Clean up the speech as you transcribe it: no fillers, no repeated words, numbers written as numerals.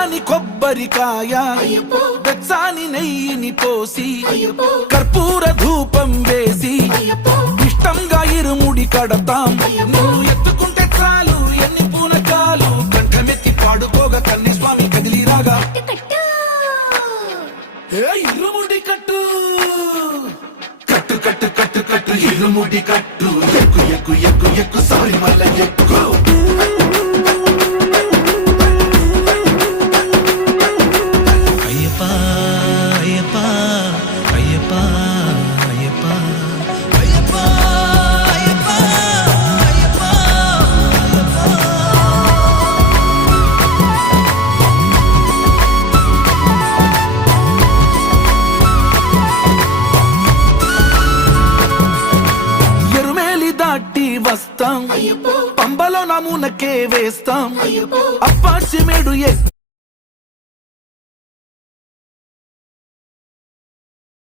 పచ్చాని కొబ్బరికాయ వెచ్చాని నెయ్యిని పోసి కర్పూర ధూపం వేసి ఇష్టంగా ఇరుముడి కడతాం. నువ్వు ఎత్తుకుంటే చాలు ఎన్ని పూనకాలు కంఠమెత్తి పాడుకోగా కన్యస్వామి కదిలిరాగా ఇరుముడి కట్టు కట్టు కట్టు కట్టు కట్టు ఇరుముడి కట్టు ఎక్కు ఎక్కు ఎక్కు ఎక్కు సారి మల్ల ఎక్కు. వస్తాం పంబలో నమూనకే వేస్తాం అప్పాచి మేడు